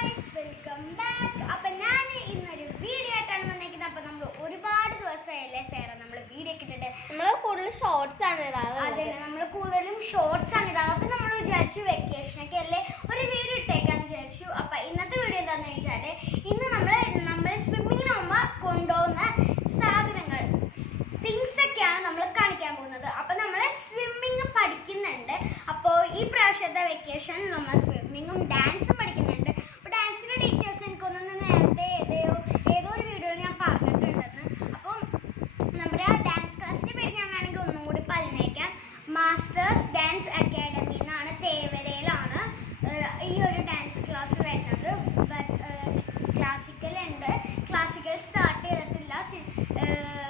Guys welcome back അപ്പൊ ഞാൻ ഇന്നൊരു വീഡിയോ ആയിട്ടാണ് വന്നേക്കുന്നത്. അപ്പൊ നമ്മൾ ഒരുപാട് ദിവസമായല്ലേ സേറ നമ്മൾ വീഡിയോ ഒക്കെ ഇട്ടിട്ട്? നമ്മൾ കൂടുതൽ ഷോർട്സ് ആണ് ഇടാറ്. അതെ നമ്മൾ കൂടുതലും ഷോർട്സ് ആണ് ഇടാറ്. അപ്പൊ നമ്മൾ വിചാരിച്ചു വെക്കേഷനൊക്കെ അല്ലേ ഒരു വീഡിയോ ഇട്ടേക്കാന്ന് വിചാരിച്ചു. അപ്പൊ ഇന്നത്തെ വീഡിയോ എന്താന്ന് വെച്ചാൽ ഇന്ന് നമ്മൾ നമ്മൾ സ്വിമ്മിങ്ങിന് പോകുമ്പോൾ കൊണ്ടുപോകുന്ന സാധനങ്ങൾ തിങ്സ് ഒക്കെയാണ് നമ്മൾ കാണിക്കാൻ പോകുന്നത്. അപ്പൊ നമ്മൾ സ്വിമ്മിങ് പഠിക്കുന്നുണ്ട്. അപ്പോൾ ഈ പ്രാവശ്യത്തെ വെക്കേഷൻ നമ്മൾ സ്വിമ്മിങ്ങും ഡാൻസും പഠിക്കുന്നുണ്ട്. അപ്പോൾ ഡാൻസിന്റെ ഡീറ്റെയിൽസ് എനിക്കൊന്നും നേരത്തെ ഏതോ ഏതോ ഒരു വീഡിയോയിൽ ഞാൻ പറഞ്ഞിട്ടുണ്ടെന്ന് അപ്പം നമ്മുടെ ആ ഡാൻസ് ക്ലാസ്സിന്റെ പേര് ഞാൻ വേണമെങ്കിൽ ഒന്നും കൂടി പറഞ്ഞേക്കാം മാസ്റ്റേഴ്സ് ഡാൻസ് അക്കാഡമി എന്നാണ് തേവരയിലാണ് ഏഹ് ഈ ഒരു ഡാൻസ് ക്ലാസ് വരുന്നത് ക്ലാസിക്കൽ ഉണ്ട് ക്ലാസിക്കൽ സ്റ്റാർട്ട് ചെയ്തിട്ടില്ല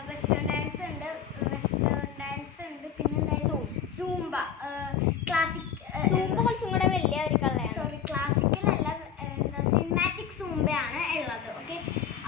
വെസ്റ്റേൺ ഡാൻസ് ഉണ്ട് വെസ്റ്റേൺ ഡാൻസ് ഉണ്ട് പിന്നെ സൂംബ ക്ലാസിക് സൂമ്പ കുറച്ചും കൂടെ വലിയ ഒരു കളയാണ് സോറി ക്ലാസിക്കൽ അല്ല സിനിമാറ്റിക് സൂംബയാണ് ഉള്ളത് ഓക്കെ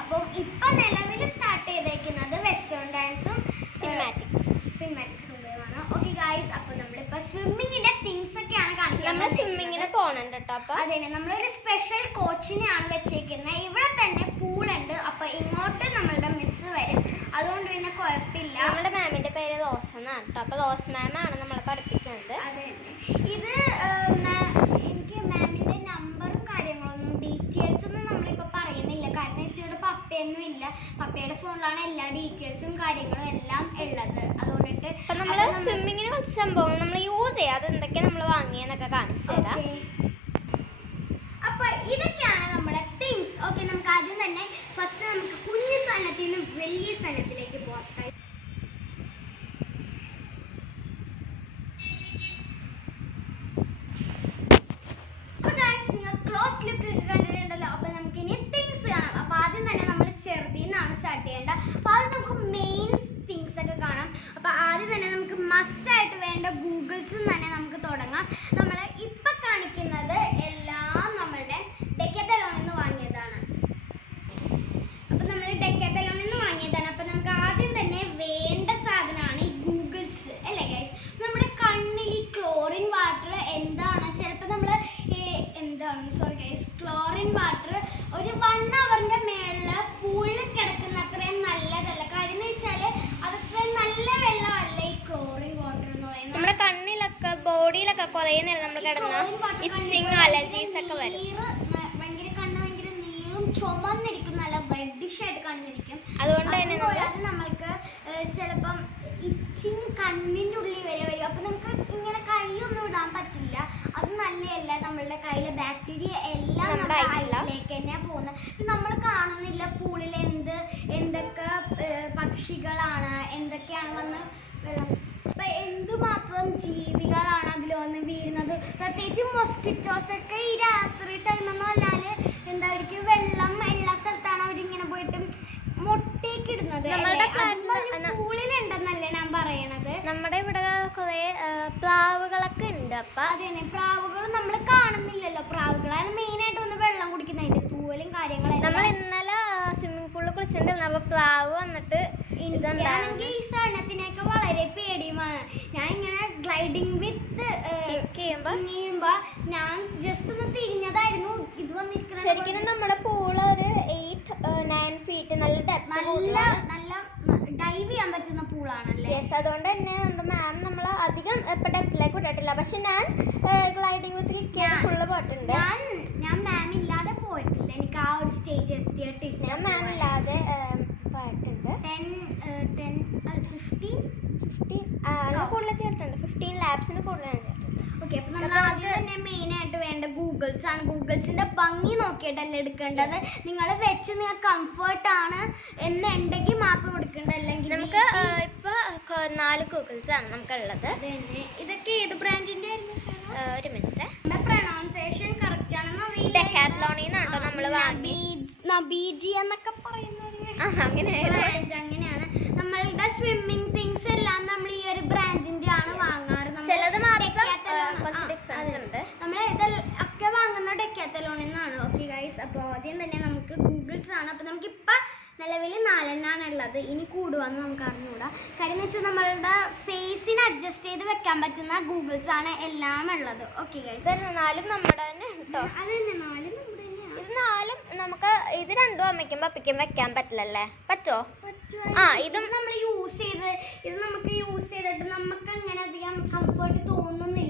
അപ്പം ഇപ്പൊ നിലവിൽ സ്റ്റാർട്ട് ചെയ്തേക്കുന്നത് വെസ്റ്റേൺ ഡാൻസും Cinematic. സിനിമാറ്റിക് സൂംബയുമാണ് ഓക്കെ ഗായ്സ് അപ്പോൾ നമ്മളിപ്പോ സ്വിമ്മിങ്ങിന്റെ തിങ്സ് ഒക്കെയാണ് കാണിക്കാൻ നമ്മൾ സ്വിമ്മിങ്ങിന് പോണുണ്ട് കേട്ടോ അപ്പൊ? അതെ നമ്മളൊരു സ്പെഷ്യൽ കോച്ചിനെയാണ് വെച്ചേക്കുന്നത് ഇവിടെ തന്നെ പൂളുണ്ട്. അപ്പൊ ഇങ്ങോട്ട് നമ്മളുടെ മിസ് വരും. അതുകൊണ്ട് പിന്നെ കുഴപ്പമില്ല. നമ്മുടെ മാമിന്റെ പേര് ദോശ എന്നാണ് കേട്ടോ അപ്പൊ ദോശ മാമാണ് നമ്മളെ പഠിപ്പിക്കുന്നത്. അതെ ഇത് ഇവിടെ പപ്പയൊന്നും ഇല്ല. പപ്പയുടെ ഫോണിലാണ് എല്ലാ ഡീറ്റെയിൽസും കാര്യങ്ങളും എല്ലാം ഉള്ളത്. അതുകൊണ്ടിട്ട് അപ്പൊ നമ്മൾ സ്വിമ്മിങ്ങിന് കുറച്ച് സംഭവം നമ്മൾ യൂസ് ചെയ്യാം. അത് എന്തൊക്കെയാ നമ്മൾ വാങ്ങിയെന്നൊക്കെ കാണിച്ചു തരാം. Okay. അപ്പൊ ഇതൊക്കെയാണ് നമ്മുടെ തിങ്സ് ഓക്കെ നമുക്ക് ആദ്യം തന്നെ ഫസ്റ്റ് നമുക്ക് കുഞ്ഞു സ്ഥലത്തിൽ നിന്ന് വലിയ സ്ഥലത്തിലേക്ക് പോകാം അപ്പൊ guys, നിങ്ങൾ ക്ലോസ് ലുക്ക് കണ്ടിട്ടുണ്ടല്ലോ അപ്പൊ നമുക്ക് ഇനി തിങ്സ് കാണാം അപ്പൊ ആദ്യം തന്നെ നമ്മൾ ചെറുതിന്നാണ് സ്റ്റാർട്ട് ചെയ്യേണ്ടത് അപ്പൊ ആദ്യം നമുക്ക് മെയിൻ തിങ്സ് ഒക്കെ കാണാം അപ്പൊ ആദ്യം തന്നെ നമുക്ക് മസ്റ്റ് ആയിട്ട് വേണ്ട ഗൂഗിൾസും തന്നെ നമുക്ക് തുടങ്ങാം നമ്മൾ ഇപ്പൊ കാണിക്കുന്നത് എല്ലാം നമ്മളുടെ ഡെക്കത്തലോണിൽ നിന്ന് വാങ്ങിയതാണ് അപ്പൊ നമ്മൾ ഡെക്കത്തലോണിൽ നിന്ന് വാങ്ങിയതാണ് അപ്പൊ നമുക്ക് ആദ്യം തന്നെ വേണ്ട സാധനമാണ് ഈ ഗൂഗിൾസ് അല്ലേ ഗൈസ് നമ്മുടെ കണ്ണിൽ ഈ ക്ലോറിൻ വാട്ടർ എന്താണ് ചിലപ്പോൾ നമ്മൾ എന്താണ് സോറി ഗൈസ് ക്ലോറിൻ വാട്ടർ ഒരു വൺ അവറിന്റെ മേളിൽ പൂളിൽ കിടക്കുന്ന അത്രയും നല്ലതല്ല കാര്യം എന്ന് വെച്ചാൽ അത് അത്രയും നല്ല വെള്ളമല്ല ഈ ക്ലോറിൻ വാട്ടർ എന്ന് പറയുന്നത് നമ്മുടെ കണ്ണിലൊക്കെ ബോഡിയിലൊക്കെ കുറേ നേരം നമ്മൾ ഈ കിടന്ന chlorine water ഇച്ചിങ് കണ്ണിൽ അലർജീസ് ഒക്കെ വരും നീറ് ന- ഭയങ്കര കണ്ണ് ഭയങ്കര നീളും ചുമന്നിരിക്കും നല്ല റെഡിഷ് ആയിട്ട് കണ്ണിരിക്കും അതുകൊണ്ട് തന്നെ അതും നമ്മൾ പോരാതെ നമ്മൾക്ക് ഏഹ്, ചിലപ്പം ഇച്ചിങ് കണ്ണിന്റെ ഉള്ളിൽ വരെ വരും അപ്പം നമുക്ക് ഇങ്ങനെ കൈയൊന്നും ഇടാൻ പറ്റില്ല അത് നല്ലതല്ല നമ്മളുടെ കയ്യിലെ ബാക്ടീരിയ എല്ലാം നമ്മുടെ നമ്മുടെ ഐസിലാ? ഐസിലേക്ക് തന്നെ പോകുന്നത് നമ്മൾ കാണുന്നില്ല പൂളിൽ എന്ത് എന്തൊക്കെ ഏഹ്, പക്ഷികളാണ് എന്തൊക്കെയാണ് വന്ന് വെള്ളം. അപ്പൊ എന്തുമാത്രം ജീവികളാണ് അതിൽ വന്ന് വീഴുന്നത്? പ്രത്യേകിച്ച് മൊസ്കിറ്റോസ് ഒക്കെ ഈ രാത്രി ടൈം എന്ന് പറഞ്ഞാൽ എന്താ അവർക്ക് വെള്ളം എല്ലാ സ്ഥലത്താണ് അവരിങ്ങനെ പോയിട്ട് മുട്ടയൊക്കെ ഇടുന്നത്. നമ്മളുടെ flat ൽ ഞാൻ പറയണത്? നമ്മുടെ ഇവിടെ കുറെ പ്ലാവുകളൊക്കെ ഉണ്ട്. അപ്പൊ അത് തന്നെ പ്രാവുകൾ നമ്മൾ കാണുന്നില്ലല്ലോ. പ്രാവുകളാണ് മെയിൻ ആയിട്ട് വന്ന് വെള്ളം കുടിക്കുന്നതിന്റെ തൂവലും കാര്യങ്ങളും നമ്മൾ ഇന്നലെ സ്വിമ്മിംഗ് പൂളിൽ കുളിച്ചിട്ടുണ്ടായിരുന്നു അപ്പൊ പ്ലാവ് വന്നിട്ട് എനിക്കാണെങ്കിൽ ഈ സാധനത്തിനെയൊക്കെ വളരെ പേടിയുമാണ്. ഞാൻ ഇങ്ങനെ ഗ്ലൈഡിങ് വിത്ത് നീയുമ്പോ ഞാൻ ജസ്റ്റ് ഒന്ന് തിരിഞ്ഞതായിരുന്നു. ഇത് വന്നിരിക്കുന്നത് ശരിക്കും നമ്മുടെ പൂൾ ഒരു എയ്റ്റ് നയൻ ഫീറ്റ് നല്ല ഡെപ്ത് നല്ല നല്ല ഡൈവ് ചെയ്യാൻ പറ്റുന്ന പൂളാണല്ലേ യെസ് അതുകൊണ്ട് തന്നെ നമ്മുടെ മാം നമ്മൾ അധികം ഇപ്പൊ ഡെപ്തിലേക്ക് വിട്ടിട്ടില്ല. പക്ഷെ ഞാൻ ഗ്ലൈഡിങ് വിത്ത് ചെയ്യാൻ ഫുള്ള് പോയിട്ടുണ്ട്. ഞാൻ ഞാൻ മാം ഇല്ലാതെ പോയിട്ടില്ല. എനിക്ക് ആ ഒരു സ്റ്റേജ് എത്തിയിട്ടില്ല. ഞാൻ മാം ഇല്ലാതെ പോയിട്ടുണ്ട് ടെൻ ടെൻ ഫിഫ്റ്റീൻ ഫിഫ്റ്റീൻ കൂടുതൽ ചേർട്ടുണ്ട് ഫിഫ്റ്റീൻ ലാബ്സിന് കൂടുതൽ ഞാൻ ചേർട്ടുണ്ട് ഓക്കെ അപ്പൊ നമ്മൾ ആദ്യം തന്നെ മെയിനായിട്ട് വേണ്ട ഗൂഗിൾസ് ആണ്. ഗൂഗിൾസിന്റെ ഭംഗി നോക്കിയിട്ടല്ല എടുക്കേണ്ടത്? നിങ്ങൾ വെച്ച് നിങ്ങൾ കംഫർട്ട് ആണ് എന്നുണ്ടെങ്കിൽ മാത്രം എടുക്കേണ്ടത് അല്ലെങ്കിൽ നമുക്ക് ഏർ, ഇപ്പൊ നാല് ഗൂഗിൾസ് ആണ് നമുക്കുള്ളത്. ഇതൊക്കെ ഏത് ബ്രാൻഡിന്റെ ആയിരുന്നു ഒരു മിനിറ്റ്. പ്രൊണൗൺസിയേഷൻ കറക്റ്റ് ആണെന്ന് അറിയില്ല. ഡെക്കാത്ലോണിൽ നിന്നാണോ നമ്മൾ വാങ്ങി? നബീജി എന്നൊക്കെ പറയുന്ന ഒരു ആ, അങ്ങനെ ബ്രാൻഡ് അങ്ങനെയാണ്. നമ്മളുടെ സ്വിമ്മിങ് ഉണ്ട് നമ്മൾ ഇതൊക്കെ വാങ്ങുന്ന ഡെക്കാത്തലോണിൽ നിന്നാണ് ഓക്കെ ഗൈസ് അപ്പോൾ ആദ്യം തന്നെ നമുക്ക് ഗൂഗിൾസ് ആണ് അപ്പോൾ നമുക്ക് ഇപ്പം നിലവിൽ നാലെണ്ണാണ് ഉള്ളത്. ഇനി കൂടുവാന്ന് നമുക്ക് അറിഞ്ഞുകൂടാ കാര്യം എന്ന് വെച്ചാൽ നമ്മളുടെ ഫേസിന് അഡ്ജസ്റ്റ് ചെയ്ത് വെക്കാൻ പറ്റുന്ന ഗൂഗിൾസ് ആണ് എല്ലാം ഉള്ളത്. ഓക്കെ ഗൈസ് നാലും നമ്മുടെ തന്നെ കേട്ടോ അത് തന്നെ നാലും നമ്മുടെ തന്നെയാണ് ഇത് രണ്ടും അമ്മയ്ക്കും പപ്പയ്ക്കും വെക്കാൻ പറ്റില്ലല്ലേ? പറ്റോ? ആ, ഇതും- നമ്മൾ യൂസ് ചെയ്ത് ഇത് നമുക്ക് യൂസ് ചെയ്തിട്ട് നമുക്ക് അങ്ങനെ അധികം കംഫർട്ട് തോന്നുന്നില്ല. ഇത് ഇത്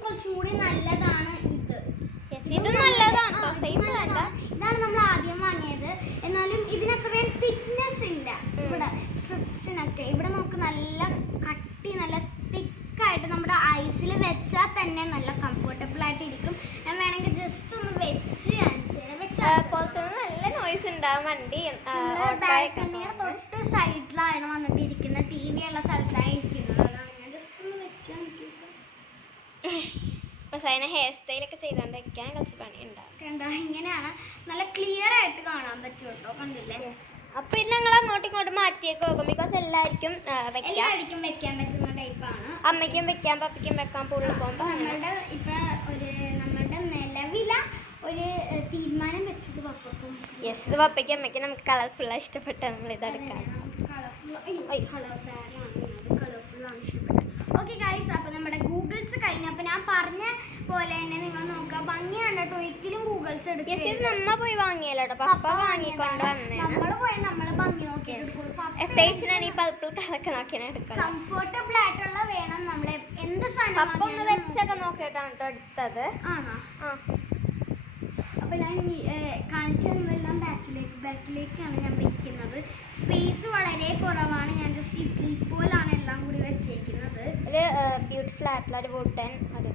ഇതിനും കുറച്ചും കൂടി നല്ലതാണ് ഇത്. ഇത് നല്ലതാണ്. സെയിം നല്ലതാണ്. ഇതാണ് നമ്മൾ ആദ്യം വാങ്ങിയത്. എന്നാലും ഇതിനത്രയും തിക്നെസ് ഇല്ല. ഇവിടെ സ്ട്രിപ്സിനൊക്കെ ഇവിടെ നമുക്ക് നല്ല കട്ടി നല്ല തിക്കായിട്ട് നമ്മുടെ ഐസിൽ വെച്ചാൽ തന്നെ നല്ല കംഫർട്ടബിൾ ആയിട്ട് ഇരിക്കും. ഞാൻ വേണമെങ്കിൽ ജസ്റ്റ് ഒന്ന് വെച്ച്. പുറത്തുനിന്ന് നല്ല നോയ്സ് ഉണ്ടാവും വണ്ടി. ബാൽക്കണിയുടെ തൊട്ട് സൈഡിലാണ് വന്നിട്ട് ഇരിക്കുന്നത് ടി വി ഉള്ള സ്ഥലത്താണ് ഇരിക്കുന്നത് അതാണ് ഞാൻ ജസ്റ്റ് ഒന്ന് വെച്ച് കാണിക്കുന്നത് അപ്പൊ സൈന ഹെയർ സ്റ്റൈലൊക്കെ ചെയ്തോണ്ടിരിക്കാൻ കുറച്ച് പണി ഉണ്ടാവും കണ്ടോ? ഇങ്ങനെയാണ് നല്ല ക്ലിയർ ആയിട്ട് കാണാൻ പറ്റും കേട്ടോ കണ്ടില്ലേ അപ്പൊ ഇത് ഞങ്ങൾ അങ്ങോട്ടും ഇങ്ങോട്ടും മാറ്റിയൊക്കെ നോക്കും. ബിക്കോസ് എല്ലാവർക്കും എല്ലാവർക്കും വെക്കാൻ പറ്റുന്ന ടൈപ്പാണ് അമ്മയ്ക്കും വെക്കാം പപ്പയ്ക്കും വെക്കാം പുള്ളി പോകുമ്പോ നമ്മളുടെ ഇപ്പൊ ഒരു നമ്മളുടെ നിലവില ഒരു തീരുമാനം വെച്ചത് പപ്പക്കും യെസ് ഇത് പപ്പയ്ക്കും അമ്മയ്ക്കും നമുക്ക് കളർഫുള്ള ഇഷ്ടപ്പെട്ട നമ്മൾ ഇതെടുക്കാം ഓക്കെ ഗൈസ് അപ്പോൾ നമ്മുടെ ഗൂഗിൾസ് അപ്പോൾ ഞാൻ പറഞ്ഞ പോലെ തന്നെ നിങ്ങൾ നോക്കാം ഭംഗി കണ്ടിട്ട് ഒരിക്കലും ഗൂഗിൾസ് യെസ് ഇത് എടുക്കരുത് നമ്മ പോയി വാങ്ങിയല്ലോ പപ്പ വാങ്ങിക്കൊണ്ട് നമ്മൾ പോയി നമ്മൾ ഭംഗി നോക്കി പ്രത്യേകിച്ച് ഞാൻ ഈ പർപ്പിൾ കളറൊക്കെ നോക്കിയാണ് എടുക്കണം കംഫർട്ടബിൾ ആയിട്ടുള്ള വേണം നമ്മൾ എന്ത് സാധനം വെച്ചൊക്കെ നോക്കിയിട്ടാണ് കേട്ടോ എടുത്തത്. ആണോ? ആ. അപ്പൊ ഞാൻ കാണിച്ചു തന്നതെല്ലാം ബാക്കിലേക്ക് ബാക്കിലേക്കാണ് ഞാൻ വെക്കുന്നത്. സ്പേസ് വളരെ കുറവാണ്. ഞാൻ ജസ്റ്റ് ഈ പോലാണ് എല്ലാം കൂടി വെച്ചേക്കുന്നത്. ഒരു ബ്യൂട്ടിഫുൾ ആയിട്ടുള്ള ഒരു വുഡൻ ഒരു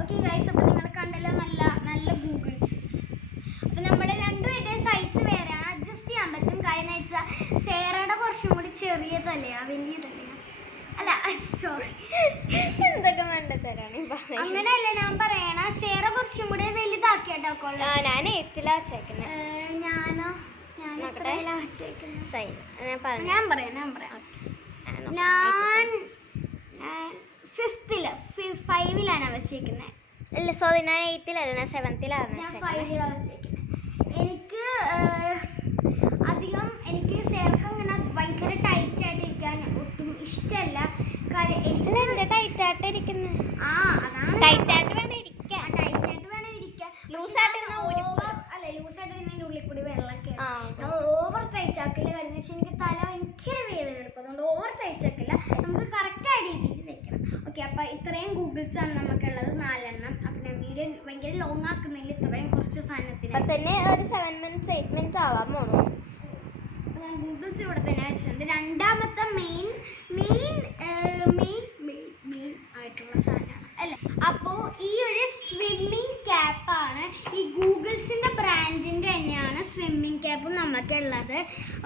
ഓക്കെ ഗൈസ് അപ്പോൾ നിങ്ങൾ കണ്ടല്ലോ നല്ല നല്ല ഗൂഗിൾസ് അപ്പോൾ നമ്മുടെ രണ്ടുപേരുടെ സൈസ് വേറെയാണ്. അഡ്ജസ്റ്റ് ചെയ്യാൻ പറ്റും. കാര്യം എന്ന് വെച്ചാൽ സേറയുടെ കുറച്ചും കൂടി ചെറിയതല്ലേ വലിയതല്ലേ? അല്ല സോറി എന്തൊക്കെ മണ്ടത്തരാണ് അങ്ങനെയല്ല ഞാൻ പറയണ സേറ കുറച്ചും കൂടി വലുതാക്കിയാട്ടോ ഞാൻ എട്ടിലാ വെച്ചേക്കുന്നത് ഞാനോ? ഞാൻ ഞാൻ ഞാൻ പറയാം ഞാൻ പറയാം. ഞാൻ ഞാൻ ഫിഫ്തിൽ ഫൈവിലാണ് വെച്ചേക്കുന്നത് ഇല്ല സോറി ഞാൻ ഞാൻ സെവൻത്തിലാണ് ഞാൻ വെച്ചേക്കുന്നത് ഫൈവിലാണ് വെച്ചേക്കുന്നത് എനിക്ക് അധികം എനിക്ക് സേർക്ക് അങ്ങനെ ഭയങ്കര ടൈറ്റ് ആയിട്ട് ഇരിക്കാൻ ഒട്ടും ഇഷ്ടമല്ല. കാര്യം എനിക്ക് ടൈറ്റ് ആയിട്ട് ഇരിക്കുന്നത് ആ അതാണ് ടൈറ്റ് ആയിട്ട് വേണം ഇരിക്കാൻ. ടൈറ്റ് ആയിട്ട് വേണം ഇരിക്കാൻ. ലൂസ് ആയിട്ട് ഓവർ അല്ല ലൂസ് ആയിട്ട് ഇരുന്നതിന്റെ ഉള്ളിൽ കൂടി വെള്ളമൊക്കെ ഓവർ ടൈറ്റ് ആക്കില്ല കാര്യം വെച്ചാൽ എനിക്ക് തല ഭയങ്കര വേദന എടുക്കും അതുകൊണ്ട് ഓവർ ടൈറ്റ് ആക്കില്ല. നമുക്ക് കറക്റ്റായ രീതിയിൽ വെക്കണം. ഓക്കെ അപ്പോൾ ഇത്രയും ഗൂഗിൾസ് ആണ് നമുക്കുള്ളത്. നാലെണ്ണം. അപ്പൊ ഞാൻ വീഡിയോ ഭയങ്കര ലോങ് ആക്കുന്നില്ല. ഇത്രയും കുറച്ച് അപ്പൊ സാധനത്തിന് തന്നെ ഒരു സെവൻ മിനിറ്റ്സ് എയ്റ്റ് മിനിറ്റ്സ് ആവാൻ പോണു. അപ്പൊ ഞാൻ ഗൂഗിൾ ഇവിടെ തന്നെ വെച്ചിട്ടുണ്ട്. രണ്ടാമത്തെ main main main main main ആയിട്ടുള്ള സാധനമാണ്. അല്ലേ? അപ്പോൾ ഈ ഒരു സ്വിമ്മിങ് ക്യാപ്പാണ് ഈ ഗൂഗിൾസിന്റെ ബ്രാൻഡിന്റെ തന്നെയാണ് സ്വിമ്മിങ് ക്യാപ്പ് നമുക്കുള്ളത്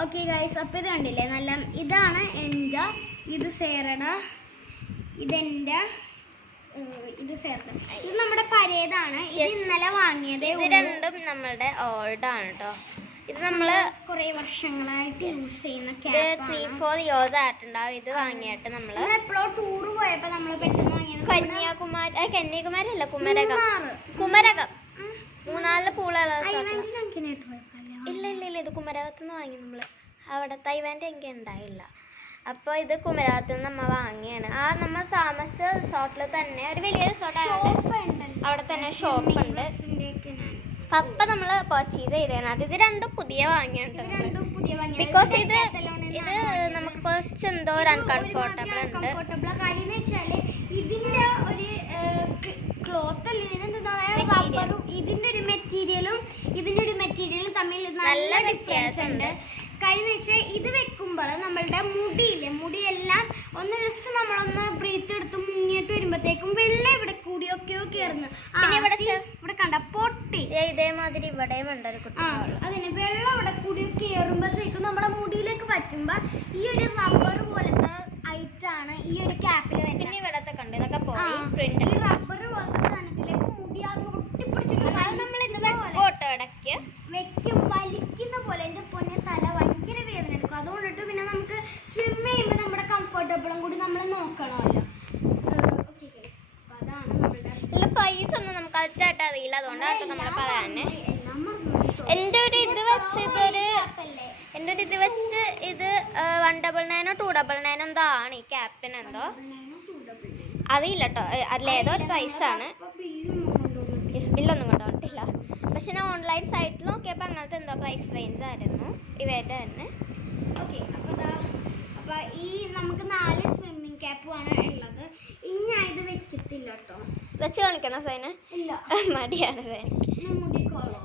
ഓക്കെ ഗൈസ് അപ്പോൾ ഇത് കണ്ടില്ലേ? നല്ല ഇതാണ് എന്റെ ഇത് സേറട ഇതെന്റെ ഇത് സേറട ഇത് നമ്മുടെ പരേതാണ്. ഇത് ഇന്നലെ വാങ്ങിയതേ ഇത് രണ്ടും നമ്മുടെ ഓൾഡ് ആണ് കേട്ടോ ഇത് നമ്മൾ കുറേ വർഷങ്ങളായിട്ട് യൂസ് ചെയ്യുന്ന ക്യാപ്പ് ത്രീ ഫോർ ഇയേഴ്സ് ആയിട്ടുണ്ടാവും ഇത് വാങ്ങിയിട്ട് നമ്മൾ. നമ്മൾ എപ്പോഴോ ടൂർ പോയപ്പോ നമ്മൾ പെട്ടെന്ന് വാങ്ങിയത് കന്യാകുമാരി കന്യാകുമാരി അല്ല കുമരകം. കുമരകം. മൂന്നാൽ പോയപ്പോഴല്ലേ ഇല്ല ഇല്ല ഇല്ല ഇത് കുമരകത്തുനിന്ന് വാങ്ങി നമ്മൾ. അവിടെ തൈവാന്റെ എനിക്ക് ഉണ്ടായില്ല. അപ്പോൾ ഇത് കുമരകത്തുനിന്ന് നമ്മൾ വാങ്ങിയാണ്. ആ നമ്മൾ താമസിച്ച റിസോർട്ടിൽ തന്നെ ഒരു വലിയ റിസോർട്ടാണ്. അവിടെ തന്നെ ഷോപ്പ് Swimming ഉണ്ട് dressന്റെ ഒക്കെ ഞാൻ. പപ്പ നമ്മൾ പർച്ചേസ് ചെയ്തതാണ് അത് ഇത് രണ്ടും പുതിയ വാങ്ങിയുണ്ട്. ബിക്കോസ് ഇത് ഇത് നമുക്ക് കുറച്ച് എന്തോ ഒരു അൺകംഫർട്ടബിൾ ഉണ്ട്. ഇതിന്റെ ഒരു ക്ലോത്ത്. ഇതിന്റെ ഒരു മെറ്റീരിയലും ഇതിന്റെ ഒരു മെറ്റീരിയലും തമ്മിൽ നല്ല ഡിഫറൻസ് ഉണ്ട്. കഴിഞ്ഞ വെച്ചാൽ ഇത് വെക്കുമ്പോൾ നമ്മളുടെ മുടിയില്ലേ മുടിയെല്ലാം ഒന്ന് ജസ്റ്റ് നമ്മളൊന്ന് ബ്രീത്ത് എടുത്ത് മുങ്ങിയിട്ട് വരുമ്പോഴത്തേക്കും വെള്ളം ഇവിടെ കൂടിയൊക്കെയോ കയറുന്നു പിന്നെ ഇവിടെ ഇവിടെ കണ്ട പൊട്ടി. ഇതേമാതിരി ഇവിടെയും ഉണ്ട് ഒരു കുട്ടി അതിന് വെള്ളം ഇവിടെ കൂടി കയറുമ്പോഴത്തേക്കും നമ്മുടെ മുടിയിലേക്ക് പറ്റുമ്പോ ഈ ഒരു റബ്ബർ പോലത്തെ ഐറ്റാണ് ഈ ഒരു ക്യാപ്പിൽ വരുന്നത്. ഇവിടത്തെ കണ്ട് ഇതൊക്കെ പോയി ആ, പ്രിന്റ് ഈ റബ്ബർ പോലത്തെ സാധനത്തിലേക്ക് മുടി ആകെ ഒട്ടിപ്പിടിച്ചിട്ട് അത് നമ്മൾ ഇത് വലിക്കുന്ന പോലെ. വെക്കോട്ടോ ഇടയ്ക്ക് വെക്കും വലിക്കുന്ന പോലെ എന്റെ പൊന്നെ തല ഭയങ്കര വേദന എടുക്കും അതുകൊണ്ടിട്ട് പിന്നെ നമുക്ക് സ്വിം ചെയ്യുമ്പോൾ നമ്മുടെ കംഫർട്ടബിളും കൂടി നമ്മൾ നോക്കണമല്ലോ ഓക്കെ ഗൈസ് അപ്പോൾ അതാണ് നമ്മളുടെ ഇതിൽ പൈസ ഒന്നും നമുക്ക് കറക്റ്റായിട്ട് അറിയില്ല നമ്മൾ പറയാനേ. എന്റെ ഒരു ഇത് വെച്ച് ഇതൊരു? എന്റെ ഒരു ഇത് വെച്ച് ഇത് വൺ ഡബിൾ നയനോ ടു ഡബിൾ നയനോ എന്തോ? ആണ് ഈ ക്യാപ്പിന് എന്തോ. അറിയില്ല കേട്ടോ അതിലേതോ ഒരു പൈസ ആണ് ബില്ലൊന്നും കൊണ്ടുപോയിട്ടില്ല പക്ഷെ ഞാൻ ഓൺലൈൻ സൈറ്റിൽ നോക്കിയപ്പോൾ അങ്ങനത്തെ എന്തോ പ്രൈസ് റേഞ്ച് ആയിരുന്നു. ഇവരുടെ തന്നെ. ഓക്കെ അപ്പോൾ അപ്പോൾ ഈ നമുക്ക് നാല് സ്വിമ്മിങ് ക്യാപ്പുമാണ് ഉള്ളത്. ഇനി ഞാൻ ഇത് വെക്കത്തില്ല കേട്ടോ വെച്ച് കാണിക്കണം സൈന? മടിയാണ് സൈന.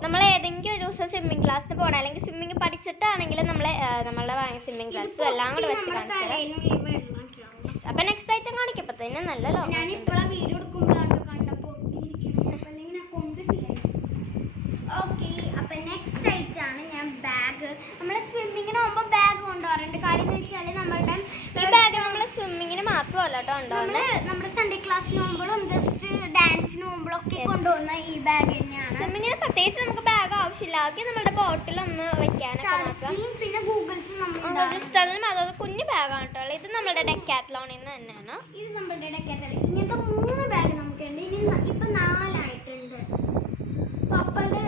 നമ്മൾ ഏതെങ്കിലും ഒരു ദിവസം സ്വിമ്മിംഗ് ക്ലാസ്സിന് പോകണം അല്ലെങ്കിൽ സ്വിമ്മിംഗ് പഠിച്ചിട്ടാണെങ്കിൽ നമ്മളെ നമ്മളുടെ സ്വിമ്മിംഗ് സ്വിമ്മിങ് ക്ലാസ്സും എല്ലാം കൂടെ വെച്ച് കാണിച്ചു അപ്പൊ നെക്സ്റ്റ് ഐറ്റം കാണിക്കപ്പത്തേന് നല്ല ലോങ് ഞാൻ ഇപ്പോഴാ വീഡിയോ എടുക്കുമ്പോഴാണ് കണ്ടപ്പോൾ ഒട്ടിയിരിക്കുന്നത് അപ്പോൾ അല്ലെങ്കിൽ ഞാൻ കൊണ്ടുവരില്ല ഓക്കെ നെക്സ്റ്റ് ആണ് ഞാൻ ബാഗ് നമ്മൾ സ്വിമ്മിങ്ങിന് പോകുമ്പോൾ ബാഗ് കൊണ്ടുപോകാറുണ്ട് കാര്യം എന്ന് വെച്ചാൽ നമ്മളുടെ ഈ ബാഗ് നമ്മൾ സ്വിമ്മിങ്ങിന് മാത്രമല്ല കേട്ടോ നമ്മൾ ഉണ്ടാവുന്നത് നമ്മുടെ സൺഡേ ക്ലാസ്സിന് പോകുമ്പോഴും ജസ്റ്റ് ഡാൻസിന് പോകുമ്പോഴും ഒക്കെ കൊണ്ടുപോകുന്ന ഈ ബാഗ് തന്നെയാണ്. സ്വിമ്മിങ്ങിന് പ്രത്യേകിച്ച് നമുക്ക് ബാഗ് ആവശ്യമില്ല. ആകെ നമ്മുടെ ബോട്ടിലൊന്ന് വെക്കാനൊക്കെ മാത്രം പിന്നെ ഗൂഗിൾസും നമ്മൾ. ഇഷ്ടം അതൊരു കുഞ്ഞു ബാഗാണ് കേട്ടോ. ഇത് നമ്മുടെ ഡെക്കാത്ലോണിൽ നിന്ന് തന്നെയാണ്. ഇത് നമ്മുടെ ഡെക്കാത്ലോൺ ഇങ്ങനത്തെ മൂന്ന് ബാഗ് നമുക്കുണ്ട് ഇനി ഇപ്പൊ നാലായിട്ടുണ്ട്. അപ്പോൾ പപ്പയുടെ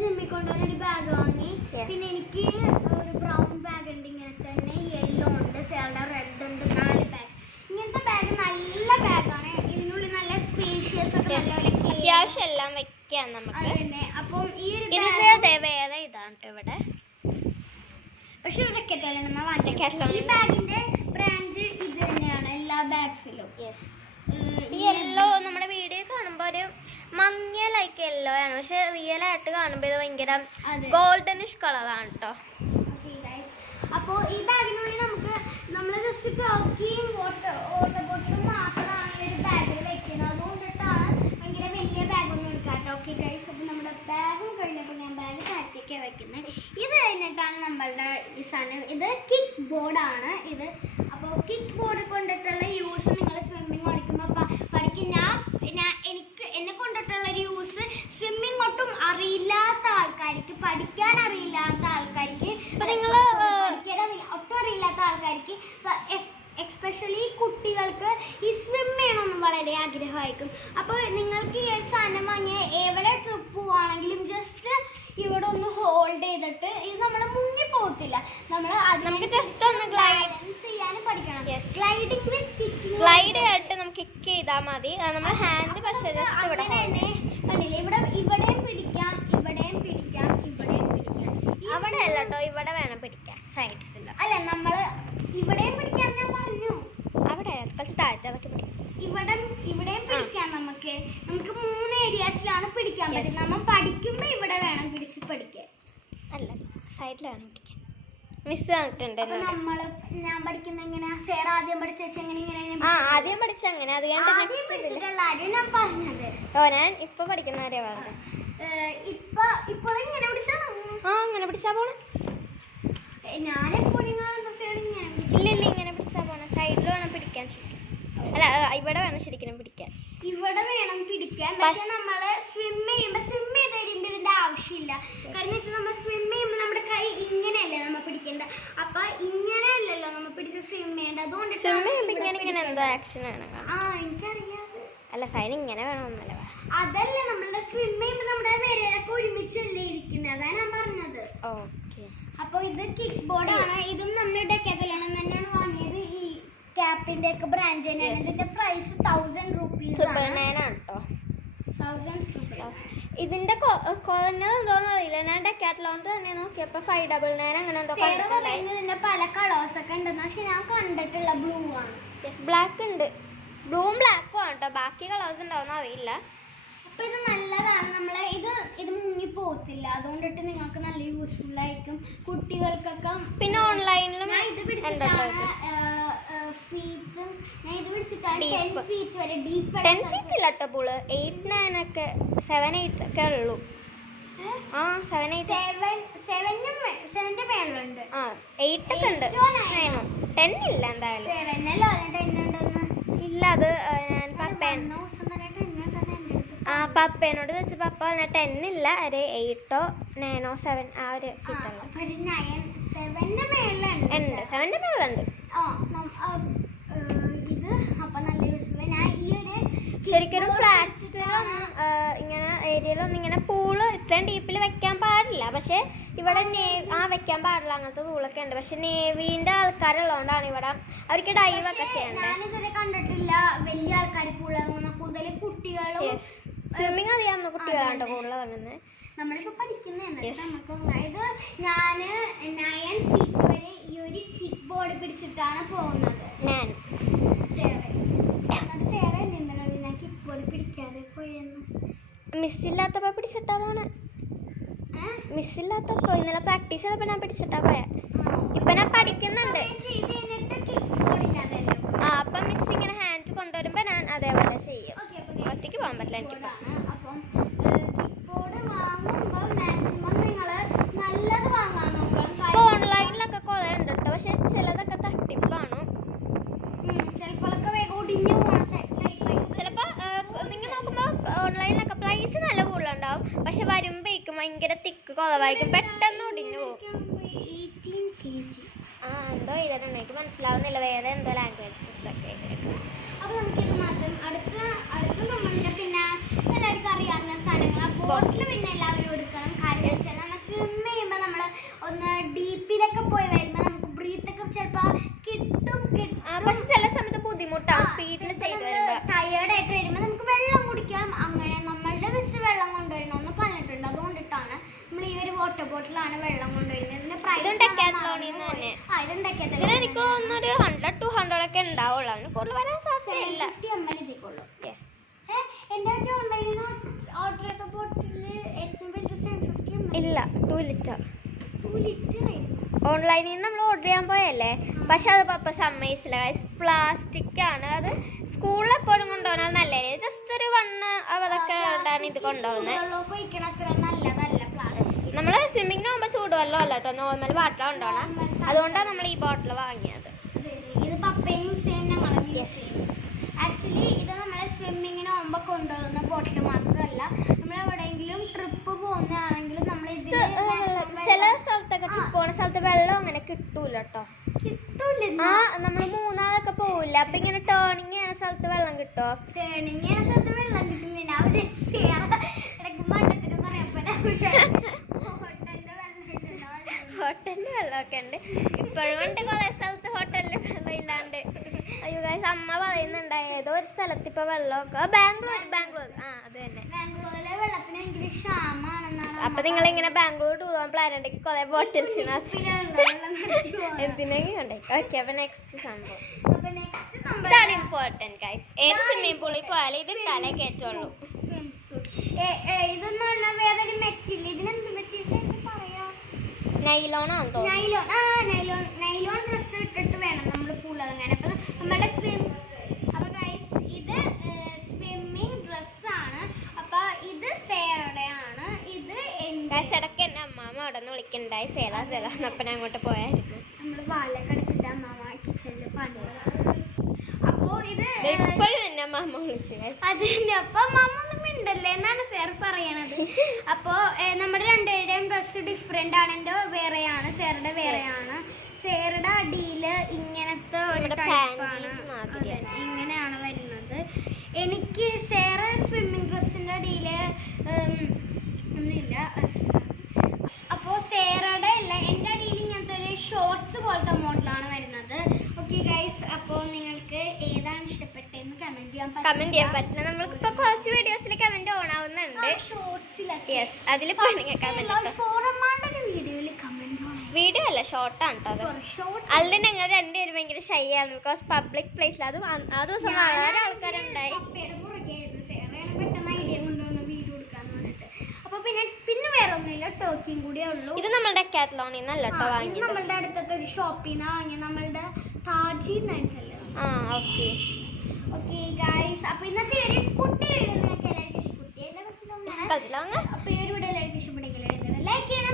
ജിമ്മിൽ കൊണ്ടുവന്ന ഒരു ബാഗ് വാങ്ങി പിന്നെ എനിക്ക് ഒരു ബ്രൗൺ ബാഗ് ഉണ്ട്. ഇങ്ങനെ തന്നെ യെല്ലോ ഉണ്ട്. സേളുടെ റെഡ് ഉണ്ട്. നാല് ബാഗ് ഇങ്ങനത്തെ ബാഗ് നല്ല ബാഗാണ് ഇതിനുള്ളിൽ നല്ല സ്പേഷ്യസ് ഒക്കെ അത്യാവശ്യം എല്ലാം വെക്കാം നമുക്ക്. അപ്പം ഈ ഒരു വേറെ ഇതാണ് ഇവിടെ. പക്ഷെ ഇതൊക്കെ ഈ ബാഗിന്റെ ബ്രാൻഡ് ഇത് തന്നെയാണ്. എല്ലാ ബാഗ്സിലും യെസ് ഈ യെല്ലോ നമ്മുടെ വീഡിയോ കാണുമ്പോൾ ഒരു മങ്ങിയ ലൈക്ക് യെല്ലോ ആണ്. പക്ഷെ റിയൽ ആയിട്ട് കാണുമ്പോൾ ഇത് ഭയങ്കര ഗോൾഡനിഷ് കളറാണ് കേട്ടോ അപ്പോൾ ഈ ബാഗിനുള്ളിൽ നമുക്ക് നമ്മൾ ജസ്റ്റ് ടോക്കിയും വാട്ടർ വാട്ടർ ബോട്ടിലും മാത്രമാണ് ഒരു ബാഗിൽ വെക്കുന്നത്. അതുകൊണ്ടിട്ടാണ് ഭയങ്കര വലിയ ബാഗൊന്നും എടുക്കാട്ടോ ഓക്കെ ഗൈസ് അപ്പോൾ നമ്മുടെ ബാഗും കഴിഞ്ഞപ്പോൾ ഞാൻ ബാഗ് താഴ്ത്തിയൊക്കെ വെക്കുന്നത്. ഇത് കഴിഞ്ഞിട്ടാണ് നമ്മളുടെ ഈ സാധനം. ഇത് കിക്ക് ആണ് ഇത്. അപ്പോൾ കിക്ക് ബോർഡ് കൊണ്ടിട്ടുള്ള യൂസ് നിങ്ങൾ ഞാൻ ഞാൻ എനിക്ക് എന്നെ കൊണ്ടിട്ടുള്ള ഒരു യൂസ് സ്വിമ്മിംഗ് ഒട്ടും അറിയില്ലാത്ത ആൾക്കാർക്ക് പഠിക്കാൻ അറിയില്ലാത്ത ആൾക്കാർക്ക് പഠിക്കാൻ ഒട്ടും അറിയില്ലാത്ത ആൾക്കാർക്ക് എക്സ്പെഷ്യലി കുട്ടികൾക്ക് ഈ സ്വിം ചെയ്യണമെന്ന് വളരെ ആഗ്രഹമായിരിക്കും. അപ്പോൾ നിങ്ങൾക്ക് ഈ ഒരു സാധനം വാങ്ങിയ എവിടെ ട്രിപ്പ് പോവാണെങ്കിലും ജസ്റ്റ് ഇവിടെ ഒന്ന് ഹോൾഡ് ചെയ്തിട്ട് ഇത് നമ്മൾ മുങ്ങി പോകത്തില്ല. നമ്മൾ നമുക്ക് ജസ്റ്റ് ഒന്ന് ഗ്ലൈഡ് ചെയ്യാനും പഠിക്കണം. ഗ്ലൈഡിംഗ് വിത്ത് ഗ്ലൈഡ് കിക്ക് ചെയ്താൽ മതി. നമ്മുടെ ഹാൻഡ് പക്ഷേ ജസ്റ്റ് ഇവിടെ കണ്ടില്ലേ? ഇവിടെ ഇവിടെയും പിടിക്കാം ഇവിടെയും പിടിക്കാം ഇവിടെയും പിടിക്കാം. അവിടെ അല്ല കേട്ടോ ഇവിടെ വേണം പിടിക്കാൻ സൈഡ്സിൽ അല്ല നമ്മൾ ഇവിടെയും പിടിക്കാൻ ഞാൻ പറഞ്ഞു. അവിടെ കുറച്ച് താഴത്തെ അതൊക്കെ പിടിക്കാം. ഇവിടെ ഇവിടെയും പിടിക്കാം നമുക്ക്. നമുക്ക് മൂന്ന് ഏരിയാസിലാണ് പിടിക്കാൻ പറ്റുന്നത്. പറ്റും നമ്മൾ പഠിക്കുമ്പോൾ ഇവിടെ വേണം പിടിച്ച് പഠിക്കാൻ. അല്ല സൈഡിൽ വേണം പിടിക്കാൻ. മിസ് വന്നിട്ടുണ്ട് നമ്മൾ ഞാൻ പഠിക്കുന്ന എങ്ങനെയാ? സേർ ആദ്യം പഠിച്ച എങ്ങനെ ഇങ്ങനെ ആ ആദ്യം പഠിച്ച അങ്ങനെ. അത് ഞാൻ പറഞ്ഞത്. ഓ ഞാൻ ഇപ്പൊ പഠിക്കുന്ന കാര്യം പറഞ്ഞത്. ഇപ്പൊ ഇപ്പോൾ ഇങ്ങനെ പിടിച്ചാണോ ആ അങ്ങനെ പിടിച്ചാ പോണേ. ഞാൻ എപ്പോഴും. ഇല്ല ഇല്ല ഇങ്ങനെ പിടിച്ചാ പോണേ. സൈഡിൽ വേണം പിടിക്കാൻ അല്ല ഇവിടെ വേണം ശരിക്കും പിടിക്കാൻ. ഇവിടെ വേണം പിടിക്കാൻ. പക്ഷെ നമ്മൾ സ്വിം ചെയ്യുമ്പോ സ്വിം ചെയ്തതിന്റെ ഇതിന്റെ ആവശ്യമില്ല. കാരണം വെച്ചാൽ നമ്മൾ സ്വിം ചെയ്യുമ്പോ നമ്മുടെ കൈ ഇങ്ങനെയല്ലേ നമ്മൾ പിടിക്കേണ്ടത് അപ്പൊ ഇങ്ങനെയല്ലല്ലോ നമ്മൾ പിടിച്ച് സ്വിം ചെയ്യേണ്ടത് അതുകൊണ്ടിട്ടാണ് സ്വിമ്മ് ചെയ്യുമ്പോൾ ഇവിടെ ഇങ്ങനെ എന്തോ ആക്ഷൻ ആണ് അല്ല സൈൻ ഇങ്ങനെ വേണമെന്നല്ല അതല്ല നമ്മളുടെ സ്വിമ്മ് ചെയ്യുമ്പോ നമ്മുടെ വിരലൊക്കെ ഒരുമിച്ചല്ലേ ഇരിക്കുന്നത് അതാണ് ഞാൻ പറഞ്ഞത്. ഓക്കെ അപ്പൊ ഇത് കിക്ക് ബോർഡ് ആണ്. ഇതും നമ്മൾ ഡെക്കത്തിലാണ് തന്നെയാണ് വാങ്ങിയത്. ഈ ക്യാപ്റ്റിന്റെ ഒക്കെ ബ്രാൻഡ് തന്നെയാണ്. ഇതിന്റെ പ്രൈസ് തൗസൻഡ് റുപ്പീസ് ആണ്. കേട്ടോ തൗസൻഡ് റുപ്പീസ് ഇതിന്റെ കുറഞ്ഞത് എന്തോന്ന് അറിയില്ല. ഞാൻ ഡെക്കാറ്റലോണ്ട് തന്നെ നോക്കിയപ്പോ ഫൈവ് ഡബിൾ നയൻ അങ്ങനെ എന്തോ ഇതിന്റെ പല കളേഴ്സ് ഒക്കെ ഉണ്ടെന്ന് പക്ഷെ ഞാൻ കണ്ടിട്ടുള്ള ബ്ലൂ ആണ്. യെസ് ബ്ലാക്ക് ഉണ്ട്. ബ്ലൂവും ബ്ലാക്കും ആണ് കേട്ടോ ബാക്കി കളേഴ്സ് ഉണ്ടാവുന്ന അറിയില്ല. അപ്പൊ ഇത് നല്ലതാണ്. നമ്മൾ ഇത് ഇത് മുങ്ങി പോകത്തില്ല. അതുകൊണ്ടിട്ട് നിങ്ങൾക്ക് നല്ല യൂസ്ഫുൾ ആയിരിക്കും. കുട്ടികൾക്കൊക്കെ പിന്നെ ഓൺലൈനിലും ഞാൻ ഇത് പിടിച്ചിട്ടാണ് ഫീറ്റും ഞാൻ ഇത് പിടിച്ചിട്ടാണ്. ടെൻ ഫീറ്റ് വരെ ഡീപ്പ് ടെൻ ഫീറ്റ് ഇല്ല കേട്ടോ പൂൾ. എയ്റ്റ് നയൻ ഒക്കെ സെവൻ എയ്റ്റ് ഒക്കെ ഉള്ളൂ. ആ സെവൻ എയ്റ്റ് സെവൻ സെവനും സെവന്റെ മേളുണ്ട് ആ എയ്റ്റ് ഒക്കെ ഉണ്ട്? നയനോ ടെൻ ഇല്ല എന്തായാലും. സെവനല്ലോ ടെൻ ഉണ്ടെന്ന്. ഇല്ല അത് ഞാൻ പപ്പേൻ വൺ ദിവസം വരെ ടെൻ ഉണ്ടെന്ന് എന്റെ അടുത്ത് ആ പപ്പേനോട് ചോദിച്ചു പപ്പ ടെൻ ഇല്ല. ഒരു എയ്റ്റോ നയനോ സെവൻ ആ ഒരു ഉണ്ട്. സെവന്റെ മേളുണ്ട് ശരിക്കും ഫ്ലാറ്റ്സിലും ഇങ്ങനെ ഏരിയയിലൊന്നും ഇങ്ങനെ പൂൾ ഇത്രയും ഡീപ്പിൽ വെക്കാൻ പാടില്ല. പക്ഷെ ഇവിടെ നേ- ആ വെക്കാൻ പാടില്ല. അങ്ങനത്തെ റൂളൊക്കെ ഉണ്ട്. പക്ഷെ നേവീന്റെ ആൾക്കാരുള്ളതുകൊണ്ടാണ് ഇവിടെ അവർക്ക് ഡൈവ് ഒക്കെ പക്ഷേ ചെയ്യണ്ടേ. ഞാനിതുവരെ കണ്ടിട്ടില്ല. വലിയ ആൾക്കാർ കൂടുതൽ കുട്ടികളും. സ്വിമ്മിങ് അറിയാവുന്ന കുട്ടികളാണ് കൂടുതൽ അങ്ങനെ നമ്മളിപ്പോ പഠിക്കുന്നതാണ്. നമുക്ക് അതായത് ഞാൻ നയൻ ഫീറ്റ് വരെ ഈ ഒരു കിക്ക് ബോർഡ് പിടിച്ചിട്ടാണ് പോകുന്നത്. ഞാൻ ഞാൻ കിക്ക് ബോർഡ് പിടിക്കാതെ പോയെന്ന്. മിസ്സില്ലാത്തപ്പോ പിടിച്ചിട്ടാ പോണേ. മിസ്സില്ലാത്തപ്പോ ഇന്നലെ പ്രാക്ടീസ് ചെയ്തപ്പോ ഞാൻ പിടിച്ചിട്ടാ പോയെ. ഇപ്പൊ ഞാൻ പഠിക്കുന്നുണ്ട്. ആ അപ്പൊ മിസ് ഇങ്ങനെ ഹാൻഡ് കൊണ്ടുവരുമ്പോ ഞാൻ അതേപോലെ ചെയ്യും. എനിക്കിപ്പോ അപ്പം കിക്ക് ബോർഡ് വാങ്ങുമ്പോൾ മാക്സിമം നിങ്ങൾ നല്ലത് വാങ്ങാൻ നോക്കണം. ഇപ്പൊ ഓൺലൈനിലൊക്കെ കുറെ ഉണ്ട് കേട്ടോ പക്ഷെ ചിലതൊക്കെ തട്ടിപ്പാണ്. ചിലപ്പോഴൊക്കെ വേഗം ഒടിഞ്ഞു പോകണം ചിലപ്പോ നിങ്ങൾ നോക്കുമ്പോ ഓൺലൈനിലൊക്കെ പ്രൈസ് നല്ല കൂടുതലുണ്ടാവും. പക്ഷെ വരുമ്പോഴേക്കും ഭയങ്കര തിക്ക് കുറവായിരിക്കും. പെട്ടെന്ന് ഒടിഞ്ഞു പോകും. ആ എന്തോ ഇതുണ്ട് എനിക്ക് മനസ്സിലാവുന്നില്ല. വേറെ എന്തോ ലാംഗ്വേജ് ഡിസ്ലൊക്കെ അപ്പൊ നമുക്കിത് മാറ്റാം. അടുത്ത അടുത്ത നമ്മളുടെ എല്ലാവർക്കും അറിയാവുന്ന സ്ഥലങ്ങൾ ബോട്ടിൽ പിന്നെ എല്ലാവരും എടുക്കണം. കാര്യം വെച്ചാൽ നമ്മൾ സ്വിം ചെയ്യുമ്പോൾ നമ്മൾ ഒന്ന് ഡീപ്പിലൊക്കെ പോയി വരുമ്പോൾ നമുക്ക് ബ്രീത്ത് ഒക്കെ ചിലപ്പോൾ കിട്ടും കിട്ടും. പക്ഷെ ചില സമയത്ത് ബുദ്ധിമുട്ടാണ് സ്പീഡിൽ ചെയ്ത് ടയേർഡായിട്ട് വരുമ്പോൾ നമുക്ക് വെള്ളം കുടിക്കാം. അങ്ങനെ നമ്മളുടെ ബസ് വെള്ളം കൊണ്ടുവരണമെന്ന് പറഞ്ഞിട്ടുണ്ട്. അതുകൊണ്ടിട്ടാണ് നമ്മൾ ഈ ഒരു വാട്ടർ ബോട്ടിലാണ് വെള്ളം കൊണ്ടുവരുന്നത്. ഇതിന്റെ പ്രൈസ് ഇതും Decathlon ന്ന് തന്നെ. ആ ഇതും Decathlon. ഇതിന് എനിക്ക് തോന്നുന്നൊരു ഹൺഡ്രഡ് ടു ഹൺഡ്രഡ് ഒക്കെ ഉണ്ടാവുള്ളൂ അതിന് കൂടുതൽ വരാൻ സാധ്യതയില്ല 750 ml ഇതിക്കുള്ളൂ. യെസ് ഏ, എന്റെ ഓൺലൈനിൽ ഓർഡർ ചെയ്ത ബോട്ടിൽ ഏറ്റവും വലുത് സെവൻ ഫിഫ്റ്റി എം ഓൺലൈനിൽ നിന്ന് നമ്മൾ ഓർഡർ ചെയ്യാൻ പോയല്ലേ? പക്ഷെ അത് പപ്പ സമ്മതിച്ചില്ല. പ്ലാസ്റ്റിക് ആണ്. അത് സ്കൂളിൽ എപ്പോഴും കൊണ്ടുപോകുന്നത് നല്ലതല്ലേ? ജസ്റ്റ് ഒരു വണ്ണ് അവതൊക്കെ ഉണ്ടാണ് ഇത് കൊണ്ടുപോകുന്നത്. നമ്മൾ സ്വിമ്മിങ് ആകുമ്പോൾ ചൂടുവെള്ളം അല്ല കേട്ടോ. നോർമൽ വാട്ടർ കൊണ്ടുപോകണം. അതുകൊണ്ടാണ് നമ്മൾ ഈ ബോട്ടിൽ വാങ്ങിയത്. ഇത് പപ്പയും ഞങ്ങളും ആക്ച്വലി ഇത് നമ്മളെ സ്വിമ്മിങ്ങിന് പോകുമ്പോൾ കൊണ്ടുപോകുന്ന ബോട്ടിൽ മാത്രമല്ല നമ്മൾ എവിടെയെങ്കിലും ട്രിപ്പ് പോകുന്നതാണെങ്കിൽ നമ്മൾ ഇത്, ഏഹ്, ചില സ്ഥലത്തൊക്കെ trip പോണ സ്ഥലത്ത് വെള്ളം അങ്ങനെ കിട്ടൂല കേട്ടോ. ആ നമ്മൾ മൂന്നാറൊക്കെ പോവില്ല അപ്പൊ ഇങ്ങനെ ടേണിങ് ചെയ്യുന്ന സ്ഥലത്ത് വെള്ളം കിട്ടോ? ടേണിങ് ചെയ്യുന്ന സ്ഥലത്ത് വെള്ളം കിട്ടില്ല. ഞാൻ ഹോട്ടലിൽ വെള്ളമൊക്കെ ഉണ്ട്. ഇപ്പോഴും ഉണ്ട് കുറെ സ്ഥലത്ത് ഹോട്ടലിൽ വെള്ളം ഇല്ലാണ്ട് അയ്യോ guys, അമ്മ പറയുന്നുണ്ട് ഏതോ ഒരു സ്ഥലത്ത് ഇപ്പൊ വെള്ളമൊക്കെ ബാംഗ്ലൂർ ബാംഗ്ലൂർ. ആ അത് തന്നെ. ബാംഗ്ലൂരിലെ വെള്ളത്തിന് ഭയങ്കര ക്ഷാമാണെന്നാണ് അപ്പൊ നിങ്ങൾ ഇങ്ങനെ ബാംഗ്ലൂർ ടൂർ പോകാൻ പ്ലാൻ ഉണ്ടെങ്കിൽ കുറെ ബോട്ടിൽസ്. എന്തിനെങ്കിലും ഉണ്ടെങ്കിൽ ഓക്കെ അപ്പൊ നെക്സ്റ്റ് സംഭവം. ഇതാണ് ഇമ്പോർട്ടന്റ് ഗൈസ് ഏത് സ്വിമ്മിംഗ് പൂളിൽ പോയാലും ഇത് തലേ കയറ്റുള്ളൂ. ഇതൊന്നും അല്ല വേറൊരു മെറ്റില്ല ഇതിനെന്ത് മെറ്റില്ല നൈലോൺ ആണെന്ന് തോന്നുന്നു. നൈലോൺ ആ നൈലോൺ നൈലോൺ ഡ്രസ്സ് ഇട്ടിട്ട് വേണം നമ്മൾ അപ്പൊ നമ്മുടെ സ്വിം അപ്പൊ ഗൈസ് ഇത് സ്വിമ്മിങ് ഡ്രസ്സാണ് അപ്പൊ ഇത് സേറയുടെ ആണ് ഇത് എന്റെ ഇടയ്ക്ക് എന്നെ അമ്മാമ്മ അവിടെ നിന്ന് വിളിക്കണ്ടായി സേല സേല അപ്പൊ ഞാൻ അങ്ങോട്ട് പോയായിരുന്നു. നമ്മൾ വാലൊക്കെ അടിച്ചിട്ട് അമ്മാമ്മ കിച്ചണിൽ പണി അപ്പോ ഇത് എപ്പോഴും ഇപ്പോഴും എന്നെ അമ്മാമ്മ വിളിച്ചു. അതിന്റെ അപ്പൊ മമ്മ ഒന്നും മിണ്ടല്ലേ? എന്നാണ് സേർ പറയണത്. അപ്പോ ഏ, നമ്മുടെ രണ്ടുപേരുടെയും ഡ്രസ് ഡിഫറെന്റ് ആണ്. എന്റെ വേറെയാണ് സേറുടെ വേറെയാണ്. സാറുടെ അടിയിൽ ഇങ്ങനത്തെ ഒരു ടൈപ്പാണ് ഇങ്ങനെയാണ് വരുന്നത്. എനിക്ക് സേറ സ്വിമ്മിങ് ഡ്രസ്സിന്റെ അടിയിൽ ഉം, ഒന്നുമില്ല. അപ്പോൾ സേറയുടെ അല്ല എന്റെ അടിയിൽ ഇങ്ങനത്തെ ഒരു ഷോർട്സ് പോലത്തെ മോഡലാണ് വരുന്നത്. ഓക്കെ ഗൈസ് അപ്പോൾ നിങ്ങൾക്ക് ഏതാണ് ഇഷ്ടപ്പെട്ടതെന്ന് കമന്റ് ചെയ്യാൻ കമന്റ് ചെയ്യാൻ പറ്റില്ല നമ്മൾക്കിപ്പോൾ കുറച്ച് വീഡിയോസിൽ കമന്റ് ഓൺ ആവുന്നുണ്ട്. ഷോർട്സിലൊക്കെ യെസ് പോയി നിങ്ങൾക്ക് കമന്റ് ഫോറമ്മാരുടെ ഒരു വീഡിയോയിൽ കമന്റ് വീഡിയോ അല്ല ഷോർട്ടാണ് കേട്ടോ അല്ല. ഞങ്ങൾ രണ്ടുപേരും ഭയങ്കര ഷൈ ആണ് ബിക്കോസ് പബ്ലിക് പ്ലേസിൽ അത് ആ ദിവസം വളരെ ആൾക്കാരുണ്ടായി. പിന്നെ ഉള്ളൂ. ഇത് നമ്മളുടെ കാറ്റലോണിൽ നിന്നല്ല കേട്ടോ വാങ്ങി നമ്മളുടെ അടുത്തത്തെ ഒരു ഷോപ്പിൽ നിന്നാണ് വാങ്ങിയത് നമ്മളുടെ താജി ആ ഓക്കെ ഇന്നത്തെ ഒരു കുട്ടി ഈ ഒരു വീഡിയോ ഇഷ്ടപ്പെട്ടെങ്കിൽ ലൈക്ക് ചെയ്യണം.